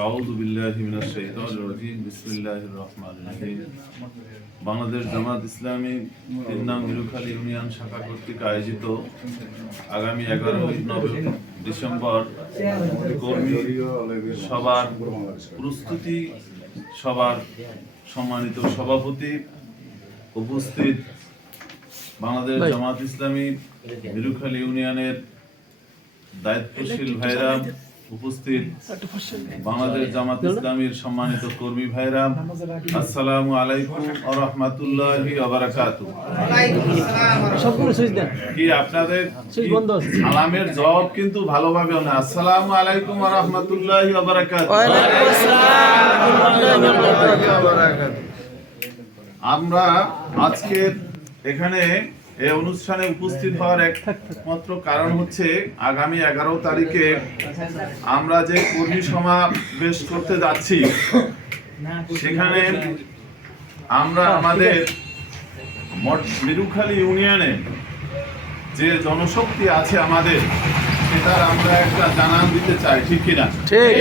আউযু বিল্লাহি মিনাশ শাইতানির রাজিম বিসমিল্লাহির রহমানির রহিম। বাংলাদেশ জামাত ইসলামী ৩ নং মিরুখালী ইউনিয়ন শাখা কর্তৃক আয়োজিত আগামী 11 ডিসেম্বর কর্মী সভার প্রস্তুতি সভার সম্মানিত সভাপতি, উপস্থিত বাংলাদেশ জামাত ইসলামী মিরুখালী ইউনিয়নের দায়িত্বশীল ভাইরা, উপস্থিত বাংলাদেশ জামাত ইসলামীর সম্মানিত কর্মী ভাইরা, আসসালামু আলাইকুম ওয়া রাহমাতুল্লাহি ওয়া বারাকাতুহু। কি আপনাদের সালামের জবাব কিন্তু ভালোভাবে না। আসসালামু আলাইকুম ওয়া রাহমাতুল্লাহি ওয়া বারাকাতুহু। আমরা আজকে এখানে এই অনুষ্ঠানে উপস্থিত হওয়ার একমাত্র কারণ হচ্ছে আগামী 11 তারিখে আমরা যে কর্মী সমাবেশ করতে যাচ্ছি, সেখানে আমরা আমাদের মিরুখালী ইউনিয়নে যে জনশক্তি আছে আমাদের, সেটার আমরা একটা জানান দিতে চাই, ঠিক কিনা? ঠিক।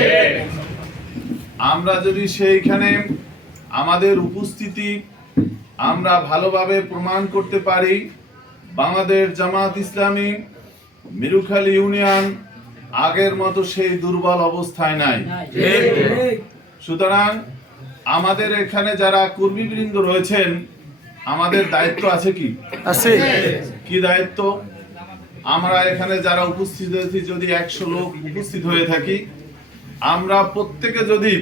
আমরা যদি সেইখানে আমাদের উপস্থিতি আমরা ভালোভাবে প্রমাণ করতে পারি, বাংলাদেশ জামাত ইসলামী মিরুখালী ইউনিয়ন আগের মতো সেই দুর্বল অবস্থায় নাই। সুতরাং আমাদের এখানে যারা কর্মীবৃন্দ রয়েছেন, আমাদের দায়িত্ব আছে কি? আছে। কি দায়িত্ব? আমরা এখানে যারা উপস্থিত হয়েছি, যদি 100 লোক উপস্থিত হয়ে থাকি, আমরা প্রত্যেকে যদি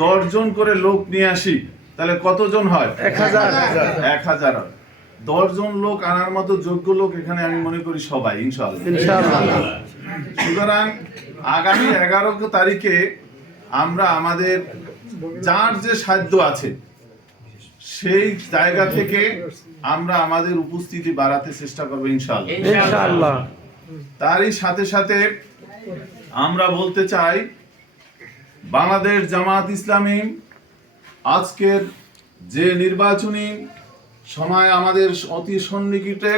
10 জন করে লোক নিয়ে আসি, তাহলে কতজন হয়? 1000। 10 জন লোক আনার মতো যোগ্য লোক এখানে আমি মনে করি সবাই, ইনশাআল্লাহ। সুতরাং আগামী 11 তারিখে আমরা আমাদের যার যে সাধ্য আছে সেই জায়গা থেকে আমরা আমাদের উপস্থিতি বাড়াতে চেষ্টা করবো, ইনশাআল্লাহ। তারই সাথে সাথে আমরা বলতে চাই, বাংলাদেশ জামাত ইসলামী আজকের যে নির্বাচনী সময় আমাদের অতি সন্নিকটে,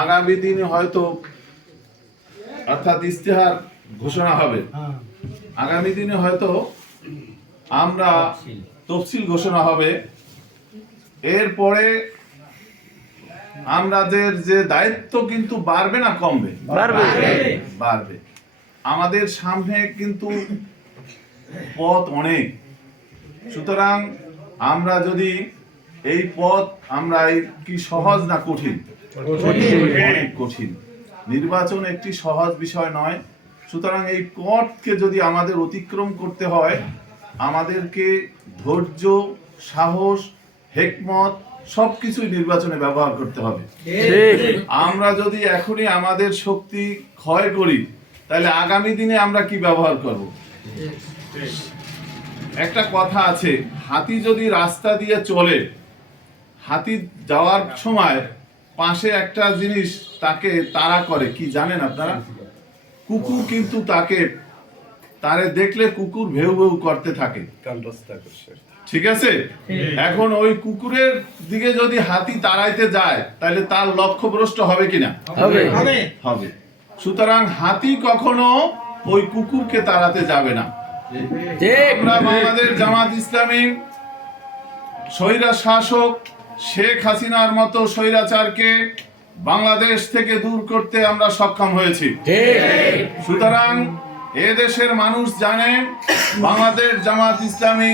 আগামী দিনে হয়তো অর্থাৎ ইস্তেহার ঘোষণা হবে, আগামী দিনে হয়তো আমরা তফসিল ঘোষণা হবে। এরপরে আমাদের যে দায়িত্ব কিন্তু বাড়বে না কমবে? বাড়বে। আমাদের সামনে কিন্তু পথ অনেক। সুতরাং আমরা যদি এই পথ আমরা কি সহজ না কঠিন? অনেক কঠিন। নির্বাচন একটি সহজ বিষয় নয়। সুতরাং এই পথকে যদি আমাদের অতিক্রম করতে হয়, আমাদেরকে ধৈর্য, সাহস, হিকমত সবকিছুই নির্বাচনে ব্যবহার করতে হবে। আমরা যদি এখনই আমাদের শক্তি ক্ষয় করি, তাহলে আগামী দিনে আমরা কি ব্যবহার করব? একটা কথা আছে, হাতি যদি রাস্তা দিয়ে চলে, হাতি যাওয়ার সময় পাশে একটা জিনিস তাকে তাড়া করে, কি জানেন আপনারা? কুকুর কিন্তু তারে দেখলে কুকুর ভেউ ভেউ করতে থাকে, ঠিক আছে? এখন ওই কুকুরের দিকে যদি হাতি তাড়াইতে যায়, তাহলে তার লক্ষ্যভ্রষ্ট হবে কিনা? হবে। সুতরাং হাতি কখনো ওই কুকুরকে তাড়াতে যাবে না। আমরা বাংলাদেশ জামাত ইসলামী স্বৈরা শাসক শেখ হাসিনার মতো স্বৈরাচারকে বাংলাদেশ থেকে দূর করতে আমরা সক্ষম হয়েছি। সুতরাং এদেশের মানুষ জানে, বাংলাদেশ জামাত ইসলামী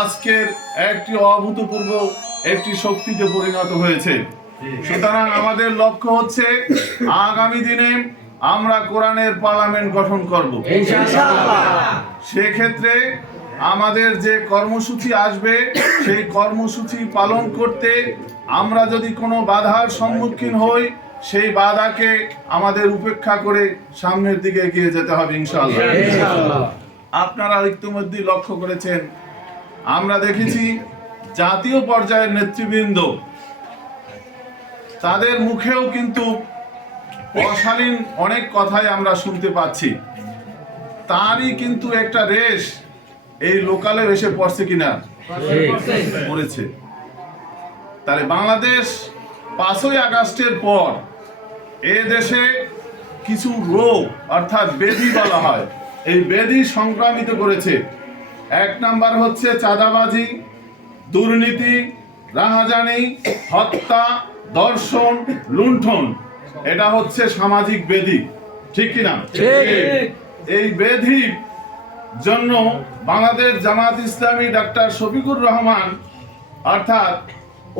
আজকের একটি অভূতপূর্ব একটি শক্তিতে পরিণত হয়েছে। সুতরাং আমাদের লক্ষ্য হচ্ছে আগামী দিনে আমরা কোরআনের পার্লামেন্ট গঠন করব। সেক্ষেত্রে আমাদের যে কর্মসূচি আসবে, সেই কর্মসূচি পালন করতে আমরা যদি কোনো বাধার সম্মুখীন হই, সেই বাধাকে আমাদের উপেক্ষা করে সামনের দিকে এগিয়ে যেতে হবে, ইনশাআল্লাহ। আপনারা ইতিমধ্যে লক্ষ্য করেছেন, আমরা দেখেছি জাতীয় পর্যায়ের নেতৃবৃন্দ, তাদের মুখেও কিন্তু অশালীন অনেক কথাই আমরা শুনতে পাচ্ছি। তারই কিন্তু একটা রেশ এই লোকালে এসে পড়ছে কিনা? পড়েছে। তাহলে বাংলাদেশ 5ই আগস্টের পর এ দেশে কিছু রোগ অর্থাৎ ব্যাধি বলা হয়, এই ব্যাধি সংক্রামিত করেছে। এক নাম্বার হচ্ছে চাঁদাবাজি, দুর্নীতি, রাহাজানি, হত্যা, ধর্ষণ, লুণ্ঠন। এটা হচ্ছে সামাজিক ব্যাধি, ঠিক কিনা? এই ব্যাধির জন্য বাংলাদেশ জামাত ইসলামী ডাক্তার শফিকুর রহমান অর্থাৎ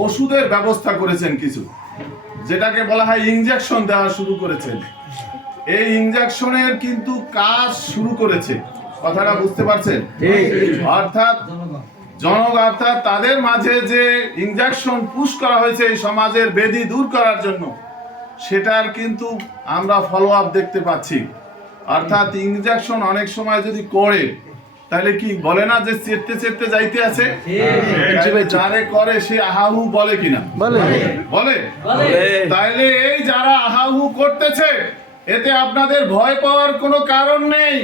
ওষুধের ব্যবস্থা করেছেন কিছু, যেটাকে বলা হয় ইনজেকশন দেওয়া শুরু করেছেন। এই ইনজেকশনের কিন্তু কাজ শুরু করেছে, কথাটা বুঝতে পারছেন? অর্থাৎ অর্থাৎ তাদের মাঝে যে ইনজেকশন পুশ করা হয়েছে এই সমাজের ব্যাধি দূর করার জন্য, সেটার কিন্তু আমরা ফলো আপ দেখতে পাচ্ছি। অর্থাৎ ইনজেকশন অনেক সময় যদি করে, তাহলে কি বলে না যে চেটতে চেটতে যাইতে আছে, যারে করে সে আহাহু বলে কিনা? বলে। তাইলে এই যারা আহাহু করতেছে, এতে আপনাদের ভয় পাওয়ার কোনো কারণ নেই।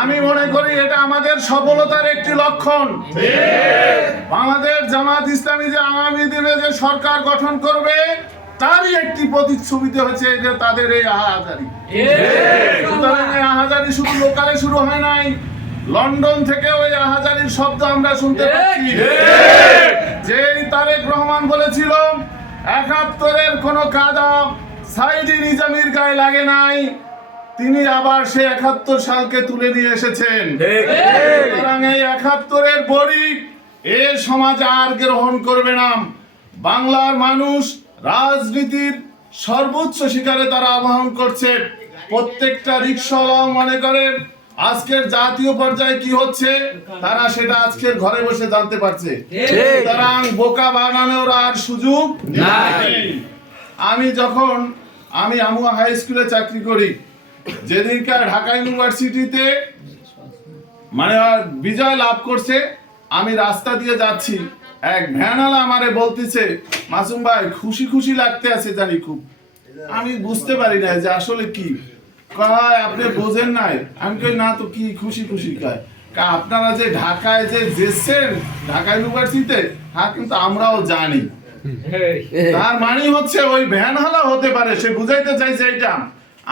আমি মনে করি এটা আমাদের সফলতার একটি লক্ষণ। বাংলাদেশ জামাত ইসলামী যে আগামী দিনে যে সরকার গঠন করবে, তারই একটি প্রতিচ্ছবিতে হচ্ছে যে তাদের এই আহাজারি। সুতরাং এই আহাজারি শুধু লোকালে শুরু হয় নাই, লন্ডন থেকে ওই আহাজারির শব্দ আমরা শুনতে পাচ্ছি। যেই তারেক রহমান বলেছিল ৭১-এর কোনো কাদা সাইদি নিজামীর গায়ে লাগে নাই, তিনি আবার সে ৭১ সালকে তুলে নিয়ে এসেছেন। সুতরাং এই ৭১-এর বড়ি এ সমাজ আর গ্রহণ করবে না। বাংলার মানুষ রাজনীতির সর্বোচ্চ শিকারে তারা আহ্বান করছে। প্রত্যেকটা রিকশাওয়ালা মনে করে আজকের জাতীয় পর্যায়ে কি হচ্ছে তারা সেটা আজকের ঘরে বসে জানতে পারছে। সুতরাং বোকা বানানোর আর সুযোগ নাই। আমি আমুয়া হাই স্কুলে চাকরি করি, যেদিনকার ঢাকা ইউনিভার্সিটিতে মানে বিজয় লাভ করছে, আমি রাস্তা দিয়ে যাচ্ছি, এক ভ্যানওয়ালা আমারে বলতেছে, মাসুম ভাই খুশি খুশি লাগতে আছে জানি খুব। আমি বুঝতে পারি না যে আসলে কি কয়, আপনি বোঝেন নাই? আমি কই না তো, কি খুশি খুশি কয়? আপনারা যে ঢাকায় যে যেছেন ঢাকা ইউনিভার্সিটিতে, হ্যাঁ কিন্তু আমরাও জানি। তার মানে হচ্ছে ওই ভ্যানওয়ালা হতে পারে, সে বুঝাইতে চাইছে এইটা,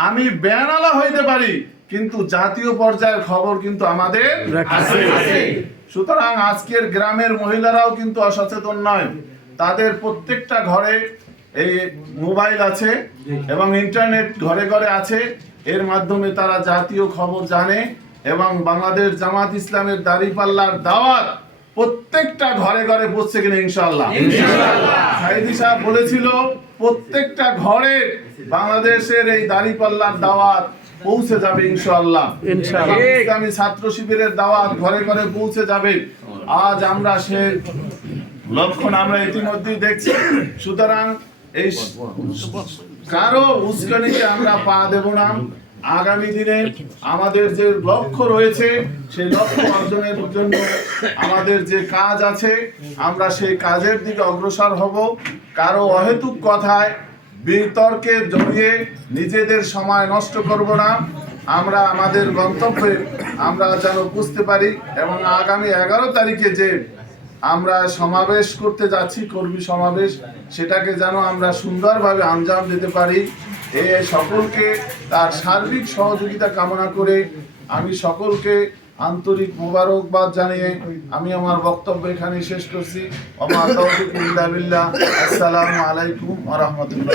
আমি ভ্যানওয়ালা হইতে পারি কিন্তু জাতীয় পর্যায়ের খবর কিন্তু আমাদের আছে। সুতরাং আজকের গ্রামের মহিলারাও কিন্তু অসচেতন নয়, তাদের প্রত্যেকটা ঘরে এই মোবাইল আছে এবং ইন্টারনেট ঘরে ঘরে আছে। এর মাধ্যমে তারা জাতীয় খবর জানে এবং বাংলাদেশ জামাত ইসলামের দাঁড়িপাল্লার দাওয়াত প্রত্যেকটা ঘরে ঘরে পৌঁছে কিনা ইনশাআল্লাহ। সাইদি সাহেব বলেছিল প্রত্যেকটা ঘরে বাংলাদেশের এই দাঁড়িপাল্লার দাওয়াত পৌঁছে যাবে ইনশাআল্লাহ। ইসলামী ছাত্র শিবিরের দাওয়াত ঘরে ঘরে পৌঁছে যাবে। আজ আমরা সে লক্ষণ আমরা ইতিমধ্যেই দেখছি। সুতরাং এই কারো উস্কানিতে আমরা পা দেব না। আগামী দিনে আমাদের যে লক্ষ্য রয়েছে সেই লক্ষ্য অর্জনের জন্য আমাদের যে কাজ আছে, আমরা সেই কাজের দিকে অগ্রসর হব। কারো অহেতুক কথায় বিতর্কের জড়িয়ে নিজেদের সময় নষ্ট করব না। আমরা আমাদের গন্তব্যে আমরা যেন বুঝতে পারি এবং আগামী 11 তারিখে যে আমরা সমাবেশ করতে যাচ্ছি, কর্মী সমাবেশ, সেটাকে যেন আমরা সুন্দরভাবে আঞ্জাম দিতে পারি। সকলকে তার সার্বিক সহযোগিতা কামনা করে আমি সকলকে আন্তরিক মোবারকবাদ জানিয়ে আমি আমার বক্তব্য এখানে শেষ করছি। ওয়া মা তাওফীক ইল্লা বিল্লাহ। আসসালামু আলাইকুম ওয়া রাহমাতুল্লাহ।